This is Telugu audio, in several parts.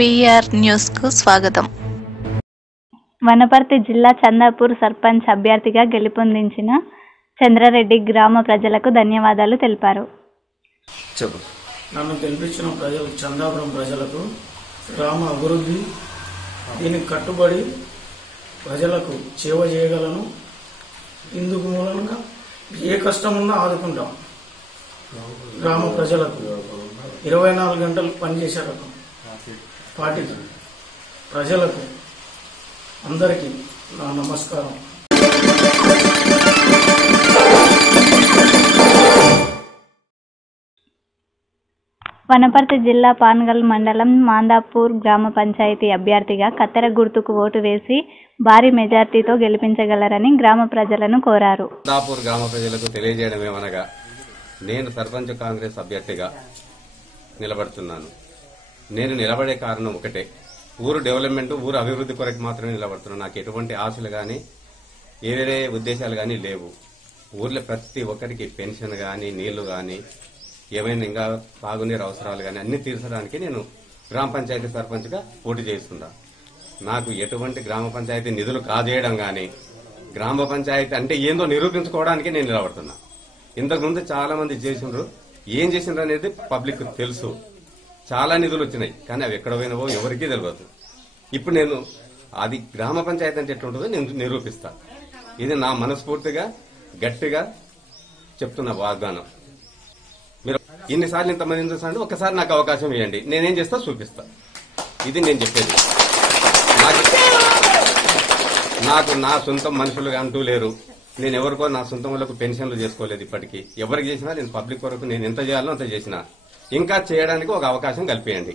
పిఆర్ న్యూస్కు స్వాగతం. వనపర్తి జిల్లా చందాపూర్ సర్పంచ్ అభ్యర్థిగా గెలుపొందించిన చంద్రారెడ్డి గ్రామ ప్రజలకు ధన్యవాదాలు తెలిపారు. చెప్పు. నన్ను గెలిపించిన ప్రజలు చందాపురం ప్రజలకు గ్రామ అభివృద్ధి దీనికి కట్టుబడి ప్రజలకు సేవ చేయగలను. ఇందుకు మూలంగా ఏ కష్టం ఉన్నా ఆదుకుంటాం. గ్రామ ప్రజలకు. ఇరవై నాలుగు గంటలు పనిచేసే రకం. పార్టీకి ప్రజలకు అందరికీ నా నమస్కారం. వనపర్తి జిల్లా పాన్గల్ మండలం మాందాపూర్ గ్రామ పంచాయతీ అభ్యర్థిగా కత్తెర గుర్తుకు ఓటు వేసి భారీ మెజార్టీతో గెలిపించగలరని గ్రామ ప్రజలను కోరారు. దాపూర్ గ్రామ ప్రజలకు తెలియజేయడం ఏమనగా నేను సర్పంచ్ కాంగ్రెస్ అభ్యర్థిగా నిలబడుతున్నాను. నేను నిలబడే కారణం ఒకటే. ఊరు డెవలప్మెంట్ ఊరు అభివృద్ధి కొరకు మాత్రమే నిలబడుతున్నాను నాకు ఎటువంటి ఆశలు కానీ ఏ వేరే ఉద్దేశాలు కానీ లేవు. ఊర్లో ప్రతి ఒక్కరికి పెన్షన్ కానీ నీళ్ళు కానీ ఏమైనా ఇంకా తాగునీరు అవసరాలు కానీ అన్ని తీర్చడానికి నేను గ్రామ పంచాయతీ సర్పంచ్గా పోటీ చేస్తున్నా. నాకు ఎటువంటి గ్రామ పంచాయతీ నిధులు కాజేయడం కానీ గ్రామ పంచాయతీ అంటే ఏందో నిరూపించుకోవడానికి నేను నిలబడుతున్నా. ఇంతకుముందు చాలా మంది చేసిండ్రు. ఏం చేసిండ్రు అనేది పబ్లిక్ తెలుసు. చాలా నిధులు వచ్చినాయి కానీ అవి ఎక్కడ పోయినవో ఎవరికీ తెలియదు ఇప్పుడు నేను అది గ్రామ పంచాయతీ అంటే ఎట్లుంటుందో నేను నిరూపిస్తాను ఇది నా మనస్ఫూర్తిగా గట్టిగా చెప్తున్న వాగ్దానం. మీరు ఇన్నిసార్లు ఇంతమంది చూసారంటే ఒకసారి నాకు అవకాశం ఇవ్వండి. నేనేం చేస్తా చూపిస్తా. ఇది నేను చెప్పేది. నాకు నాకు నా సొంతం మనుషులు అంటూ లేరు. నేను ఎవరికో నా సొంతం వాళ్ళకు పెన్షన్లు చేసుకోలేదు ఇప్పటికీ. ఎవరికి చేసినా నేను పబ్లిక్ వరకు నేను ఎంత చేయాలో అంత చేసిన. ఇంకా చేయడానికి ఒక అవకాశం కల్పించండి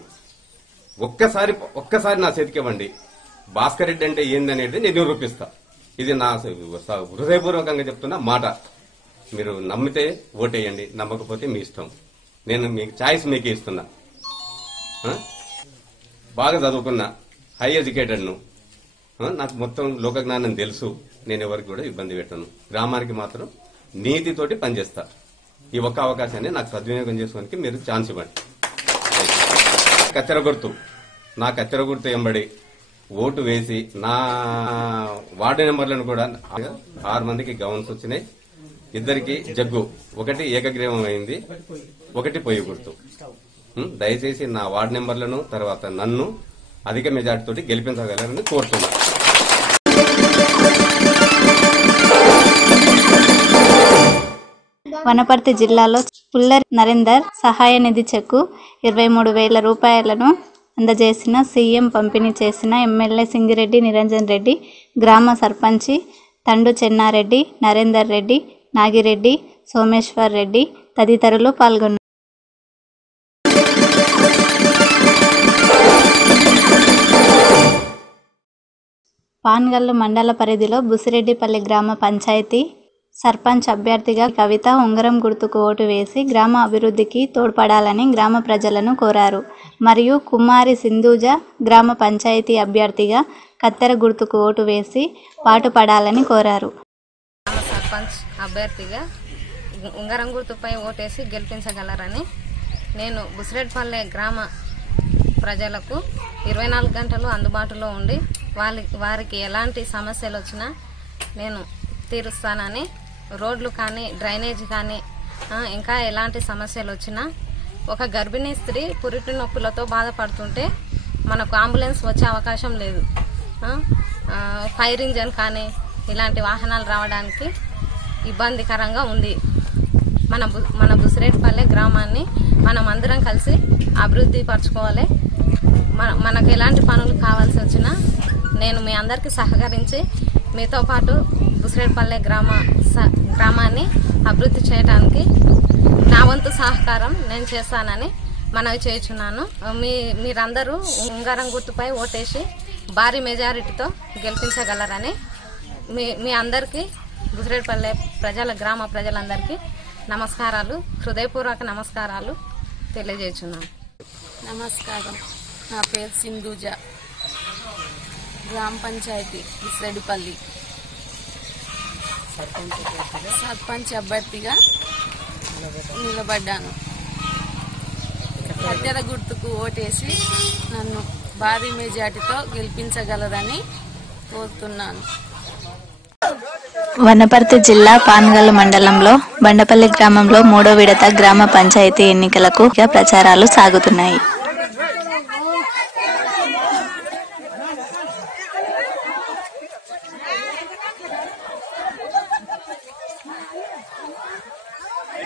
ఒక్కసారి ఒక్కసారి నా చేతికి ఇవ్వండి. భాస్కర్ రెడ్డి అంటే ఏందనేది నేను నిరూపిస్తా. ఇది నా హృదయపూర్వకంగా చెప్తున్న మాట. మీరు నమ్మితే ఓటేయండి నమ్మకపోతే మీ ఇష్టం. నేను మీకు ఛాయిస్ మీకే ఇస్తున్నా. బాగా చదువుకున్నా. హై ఎడ్యుకేటెడ్ను. నాకు మొత్తం లోక జ్ఞానం తెలుసు. నేను ఎవరికి కూడా ఇబ్బంది పెట్టను. గ్రామానికి మాత్రం నీతితోటి పనిచేస్తా. ఈ ఒక్క అవకాశాన్ని నాకు సద్వినియోగం చేసుకోవడానికి మీరు ఛాన్స్ ఇవ్వండి. కత్తెర గుర్తు. నా కత్తెర గుర్తు ఎంబడి ఓటు వేసి నా వార్డు నెంబర్లను కూడా ఆరు మందికి గౌన్స్ వచ్చినాయి. ఇద్దరికి జగ్గు. ఒకటి ఏకగ్రీవం అయింది ఒకటి పొయ్యి గుర్తు. దయచేసి నా వార్డు నెంబర్లను తర్వాత నన్ను అధిక మెజార్టీ గెలిపించగలరని కోరుతున్నాను. వనపర్తి జిల్లాలో పుల్లరి నరేందర్ సహాయ నిధి చెక్కు ఇరవై మూడు వేల రూపాయలను అందజేసిన సీఎం పంపిణీ చేసిన ఎమ్మెల్యే సింగిరెడ్డి నిరంజన్ రెడ్డి గ్రామ సర్పంచి తండు చెన్నారెడ్డి నరేందర్ రెడ్డి నాగిరెడ్డి సోమేశ్వర్ రెడ్డి తదితరులు పాల్గొన్నారు. పాన్గల్లు మండల పరిధిలో బుసిరెడ్డిపల్లి గ్రామ పంచాయతీ సర్పంచ్ అభ్యర్థిగా కవిత ఉంగరం గుర్తుకు ఓటు వేసి గ్రామ అభివృద్ధికి తోడ్పడాలని గ్రామ ప్రజలను కోరారు. మరియు కుమారి సింధూజ గ్రామ పంచాయతీ అభ్యర్థిగా కత్తెర గుర్తుకు ఓటు వేసి పాటుపడాలని కోరారు. గ్రామ సర్పంచ్ అభ్యర్థిగా ఉంగరం గుర్తుపై ఓటేసి గెలిపించగలరని నేను బుసిరెడ్పల్లె గ్రామ ప్రజలకు ఇరవై నాలుగు గంటలు అందుబాటులో ఉండి వాళ్ళ వారికి ఎలాంటి సమస్యలు వచ్చినా నేను తీరుస్తానని రోడ్లు కానీ డ్రైనేజ్ కానీ ఇంకా ఎలాంటి సమస్యలు వచ్చినా ఒక గర్భిణీ స్త్రీ పురిటి నొప్పులతో బాధపడుతుంటే మనకు అంబులెన్స్ వచ్చే అవకాశం లేదు. ఫైర్ ఇంజన్ కానీ ఇలాంటి వాహనాలు రావడానికి ఇబ్బందికరంగా ఉంది. మన బు- మన బుసిరేట్పల్లె గ్రామాన్ని మనం అందరం కలిసి అభివృద్ధి పరచుకోవాలి. మన మనకు ఎలాంటి పనులు కావాల్సి వచ్చినా నేను మీ అందరికీ సహకరించి మీతో పాటు బుసిరేట్పల్లె గ్రామ స- గ్రామాన్ని అభివృద్ధి చేయడానికి నా వంతు సహకారం నేను చేస్తానని మనవి చేయుచున్నాను. మీ మీరందరూ ఉంగరం గుర్తుపై ఓటేసి భారీ మెజారిటీతో గెలిపించగలరని మీ మీ అందరికీ గుజరేట్పల్లె ప్రజల గ్రామ ప్రజలందరికీ నమస్కారాలు హృదయపూర్వక నమస్కారాలు తెలియజేస్తున్నాను నమస్కారం. నా పేరు సింధూజ. గ్రామ పంచాయతీ విశ్రెడ్డిపల్లి సర్పంచ్ అభ్యర్థిగా నిలబడ్డాను. కట్టెల గుర్తుకు ఓటేసి నన్ను భారీ మెజార్టీతో గెలిపించగలదని కోరుతున్నాను. వనపర్తి జిల్లా పాన్గల్ మండలంలో బండపల్లి గ్రామంలో మూడో విడత గ్రామ పంచాయతీ ఎన్నికలకు ప్రచారాలు సాగుతున్నాయి.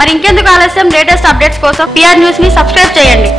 మరి ఇంకెందుకు ఆలస్యం లేటెస్ట్ అప్డేట్స్ కోసం పిఆర్ న్యూస్ని సబ్స్క్రైబ్ చేయండి.